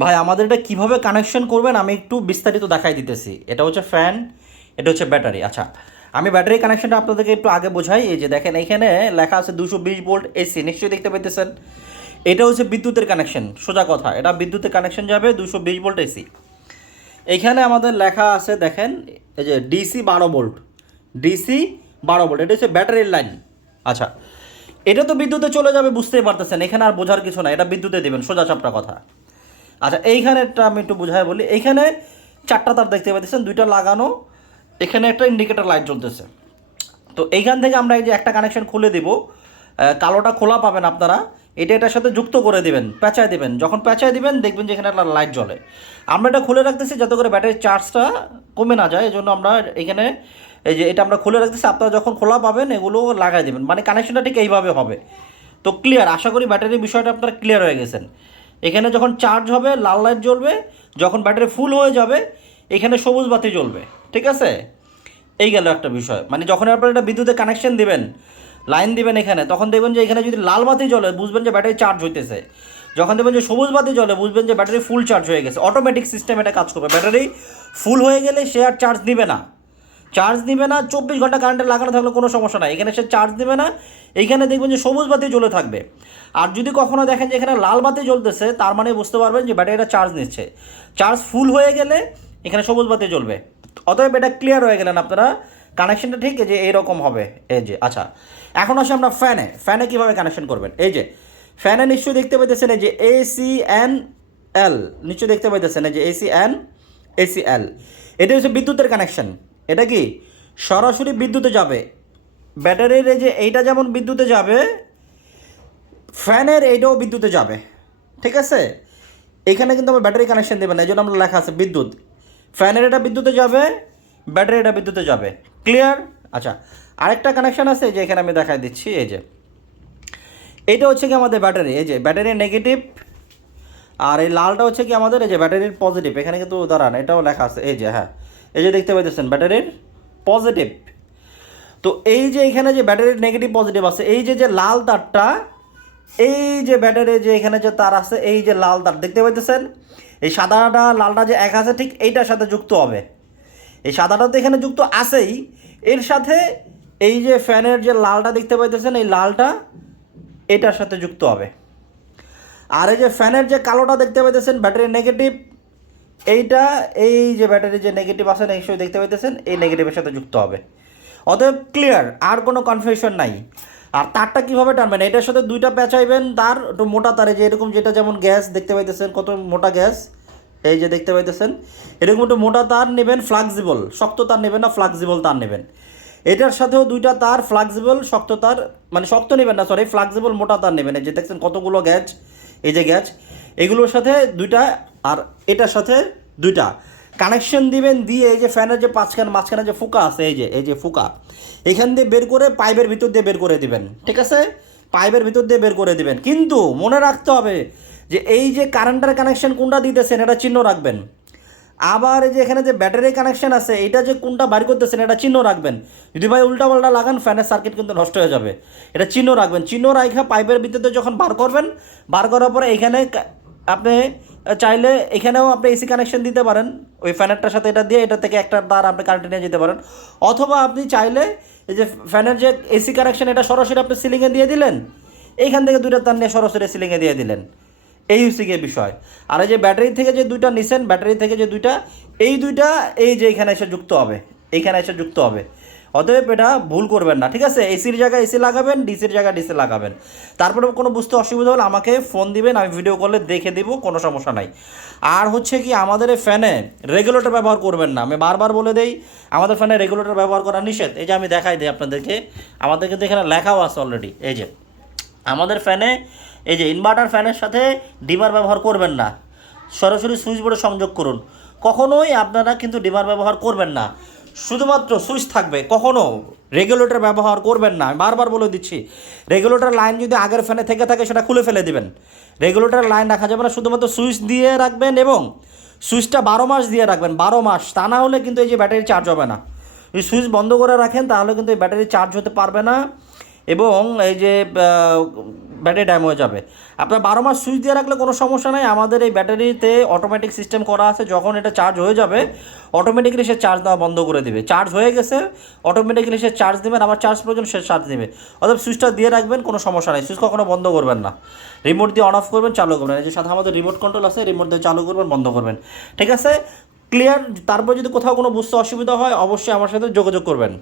ভাই আমাদের এটা কীভাবে কানেকশন করবেন আমি একটু বিস্তারিত দেখাই দিতেছি। এটা হচ্ছে ফ্যান, এটা হচ্ছে ব্যাটারি। আচ্ছা, আমি ব্যাটারি কানেকশনটা আপনাদেরকে একটু আগে বোঝাই। এই যে দেখেন এইখানে লেখা আছে 220 ভোল্ট এসি, নিশ্চয়ই দেখতে পাইতেছেন। এটা হচ্ছে বিদ্যুতের কানেকশন, সোজা কথা, এটা বিদ্যুতের কানেকশন যাবে 220 ভোল্ট এসি। এইখানে আমাদের লেখা আছে দেখেন, এই যে ডিসি 12 ভোল্ট, ডিসি 12 ভোল্ট, এটা হচ্ছে ব্যাটারির লাইন। আচ্ছা, এটা তো বিদ্যুতে চলে যাবে, বুঝতেই পারতেছেন, এখানে আর বোঝার কিছু না, এটা বিদ্যুতে দেবেন, সোজা চাপটা কথা। আচ্ছা, এইখানেরটা আমি একটু বুঝাই বলি। এইখানে চারটা তার দেখতে পাচ্ছেন, দুইটা লাগানো, এখানে একটা ইন্ডিকেটর লাইট জ্বলতেছে। তো এইখান থেকে আমরা এই যে একটা কানেকশন খুলে দিব, কালোটা খোলা পাবেন আপনারা, এটা এটার সাথে যুক্ত করে দিবেন, পেঁচায় দিবেন। যখন পেঁচায় দিবেন দেখবেন যে এখানে একটা লাইট জ্বলে। আমরা এটা খুলে রাখতেছি যাতে করে ব্যাটারির চার্জটা কমে না যায়, এই জন্য আমরা এখানে এই যে এটা আমরা খুলে রাখতেছি। আপনারা যখন খোলা পাবেন এগুলো লাগাই দেবেন, মানে কানেকশনটা ঠিক এইভাবে হবে। তো ক্লিয়ার, আশা করি ব্যাটারির বিষয়টা আপনারা ক্লিয়ার হয়ে গেছেন। এখানে যখন চার্জ হবে লাল লাইট জ্বলবে, যখন ব্যাটারি ফুল হয়ে যাবে এখানে সবুজ বাতি জ্বলবে। ঠিক আছে, এই গেল একটা বিষয়। মানে যখন আপনারা এটা বিদ্যুতের কানেকশন দিবেন, লাইন দিবেন এখানে, তখন দেখবেন যে এখানে যদি লাল বাতি জ্বলে বুঝবেন যে ব্যাটারি চার্জ হইতেছে। যখন দেখবেন যে সবুজ বাতি জ্বলে বুঝবেন যে ব্যাটারি ফুল চার্জ হয়ে গেছে। অটোমেটিক সিস্টেম এটা কাজ করবে। ব্যাটারি ফুল হয়ে গেলে সে আর চার্জ দিবে না, চার্জ দিবে না। 24 ঘন্টা কারেন্টে লাগানো থাকলে কোনো সমস্যা নাই, এখানে সে চার্জ দিবে না। এইখানে দেখবেন যে সবুজ বাতি জ্বলে থাকবে। আর যদি কখনো দেখেন যে এখানে লাল বাতি জ্বলতেছে, তার মানে বুঝতে পারবেন যে ব্যাটারিটা চার্জ নিচ্ছে। চার্জ ফুল হয়ে গেলে এখানে সবুজ বাতি জ্বলবে। অতএব এটা ক্লিয়ার হয়ে গেলেন আপনারা, কানেকশনটা ঠিক এই যে এইরকম হবে। এই যে আচ্ছা, এখন আসে আমরা ফ্যানে। ফ্যানে কীভাবে কানেকশন করবেন? এই যে ফ্যানে নিশ্চয়ই দেখতে পাইতেছেন এই যে ACN L, নিশ্চয়ই দেখতে পাইতেছেন এই যে ACL। এটা হচ্ছে বিদ্যুতের কানেকশন। এটা কি সরাসরি বিদ্যুতে যাবে। ব্যাটারির এই যে এইটা যেমন বিদ্যুতে যাবে, ফ্যানের এইটাও বিদ্যুতে যাবে। ঠিক আছে, এখানে কিন্তু আমরা ব্যাটারি কানেকশন দেবেন না, এই জন্য আমরা লেখা আছে বিদ্যুৎ। ফ্যানের এটা বিদ্যুতে যাবে, ব্যাটারি এটা বিদ্যুতে যাবে। ক্লিয়ার? আচ্ছা, আরেকটা কানেকশন আছে যে এখানে আমি দেখাই দিচ্ছি। এই যে এইটা হচ্ছে কি আমাদের ব্যাটারি, এই যে ব্যাটারির নেগেটিভ, আর এই লালটা হচ্ছে কি আমাদের এই যে ব্যাটারির পজিটিভ। এখানে কিন্তু দাঁড়ান, এটাও লেখা আছে, এই যে হ্যাঁ, এই যে দেখতে পাইতেছেন ব্যাটারির পজিটিভ। তো এই যে এখানে যে ব্যাটারির নেগেটিভ পজিটিভ আছে, এই যে যে লাল তারটা, এই যে ব্যাটারির যে এখানে যে তার আছে, এই যে লাল তার দেখতে পাইতেছেন, এই সাদাটা লালটা যে এক আছে ঠিক এইটার সাথে যুক্ত হবে। এই সাদাটা তো এখানে যুক্ত আছেই, এর সাথে এই যে ফ্যানের যে লালটা দেখতে পাইতেছেন, এই লালটা এটার সাথে যুক্ত হবে। আর এই যে ফ্যানের যে কালোটা দেখতে পাইতেছেন ব্যাটারির নেগেটিভ, এইটা এই যে ব্যাটারির যে নেগেটিভ আছে নিশ্চয়ই দেখতে পাইতেছেন, এই নেগেটিভের সাথে যুক্ত হবে। অতএব ক্লিয়ার, আর কোনো কনফিউশন নাই। আর তারটা কীভাবে টানবেন? এটার সাথে দুইটা পেঁচাইবেন তার, একটু মোটা তারে, যে এরকম যেটা যেমন গ্যাস দেখতে পাইতেছেন, কত মোটা গ্যাস, এই যে দেখতে পাইতেছেন, এরকম একটু মোটা তার নেবেন, ফ্লাক্সিবল, শক্ত তার নেবেন না, ফ্লাক্সিবল তার নেবেন। এটার সাথেও দুইটা তার, ফ্লাক্সিবল শক্ত তার, মানে শক্ত নেবেন না, সরি, ফ্লাক্সিবল মোটা তার নেবেন। এই যে দেখছেন কতগুলো গ্যাস, এই যে গ্যাস, এগুলোর সাথে দুইটা, আর এটার সাথে দুইটা কানেকশন দিবেন। দিয়ে এই যে ফ্যানের যে মাঝখানে যে ফুকা আছে, এই যে ফুকা, এখান দিয়ে বের করে পাইপের ভিতর দিয়ে বের করে দিবেন। ঠিক আছে, পাইপের ভিতর দিয়ে বের করে দিবেন। কিন্তু মনে রাখতে হবে যে এই যে কারেন্টের কানেকশন কোনটা দিতেছেন এটা চিহ্ন রাখবেন। আবার এই যে এখানে যে ব্যাটারি কানেকশন আছে, এটা যে কোনটা বাড়ি করতেছেন এটা চিহ্ন রাখবেন। যদি ভাই উল্টা পাল্টা লাগান ফ্যানের সার্কিট কিন্তু নষ্ট হয়ে যাবে। এটা চিহ্ন রাখবেন। চিহ্ন রাখা পাইপের ভিতরে যখন বার করবেন, বার করার পরে এখানে আপনি চাইলে এখানেও আপনি এসি কানেকশন দিতে পারেন, ওই ফ্যানেরটার সাথে এটা দিয়ে, এটা থেকে একটা তার আপনি কারেন্ট নিয়ে যেতে পারেন। অথবা আপনি চাইলে এই যে ফ্যানের যে এসি কানেকশন, এটা সরাসরি আপনি সিলিংয়ে দিয়ে দিলেন, এইখান থেকে দুইটা তার নিয়ে সরাসরি সিলিংয়ে দিয়ে দিলেন। এই হচ্ছে গিয়ে বিষয়। আর এই যে ব্যাটারি থেকে যে দুইটা নিছেন, ব্যাটারি থেকে যে দুইটা, এই দুইটা এই যে এখানে এসে যুক্ত হবে, এইখানে এসে যুক্ত হবে। অতএব এটা ভুল করবেন না। ঠিক আছে, এসির জায়গায় এসি লাগাবেন, ডিসির জায়গায় ডিসি লাগাবেন। তারপরে কোনো বুঝতে অসুবিধা হলে আমাকে ফোন দিবেন, আমি ভিডিও কলে দেখে দিব, কোনো সমস্যা নাই। আর হচ্ছে কি, আমাদের এই ফ্যানে রেগুলেটর ব্যবহার করবেন না। আমি বারবার বলে দেই, আমাদের ফ্যানে রেগুলেটর ব্যবহার করা নিষেধ। এই যে আমি দেখাই দিই আপনাদেরকে, আমাদের কিন্তু এখানে লেখাও আছে অলরেডি। এই যে আমাদের ফ্যানে, এই যে ইনভার্টার ফ্যানের সাথে ডিমার ব্যবহার করবেন না, সরাসরি সুইচ বোর্ডে সংযোগ করুন। কখনোই আপনারা কিন্তু ডিমার ব্যবহার করবেন না, শুধুমাত্র সুইচ থাকবে। কখনও রেগুলেটর ব্যবহার করবেন না, আমি বারবার বলে দিচ্ছি। রেগুলেটর লাইন যদি আগের ফ্যানে থেকে থাকে সেটা খুলে ফেলে দিবেন। রেগুলেটর লাইন রাখা যাবে না, শুধুমাত্র সুইচ দিয়ে রাখবেন, এবং সুইচটা 12 মাস দিয়ে রাখবেন, 12 মাস। তা না হলে কিন্তু এই যে ব্যাটারি চার্জ হবে না। যদি সুইচ বন্ধ করে রাখেন তাহলে কিন্তু এই ব্যাটারি চার্জ হতে পারবে না, এবং এই যে ব্যাটারি ড্যাম হয়ে যাবে। আপনার 12 মাস সুইচ দিয়ে রাখলে কোনো সমস্যা নাই। আমাদের এই ব্যাটারিতে অটোমেটিক সিস্টেম করা আছে, যখন এটা চার্জ হয়ে যাবে অটোমেটিক্যালি সে চার্জ দেওয়া বন্ধ করে দেবে। চার্জ হয়ে গেছে অটোমেটিক্যালি সে চার্জ দেবেন, আবার চার্জ প্রয়োজন সে চার্জ দেবে। অর্থাৎ সুইচটা দিয়ে রাখবেন, কোনো সমস্যা নাই। সুইচ কখনো বন্ধ করবেন না, রিমোট দিয়ে অন অফ করবেন, চালু করবেন। এই যে সাথে আমাদের রিমোট কন্ট্রোল আছে, রিমোট দিয়ে চালু করবেন, বন্ধ করবেন। ঠিক আছে, ক্লিয়ার? তারপর যদি কোথাও কোনো বুঝতে অসুবিধা হয় অবশ্যই আমার সাথে যোগাযোগ করবেন।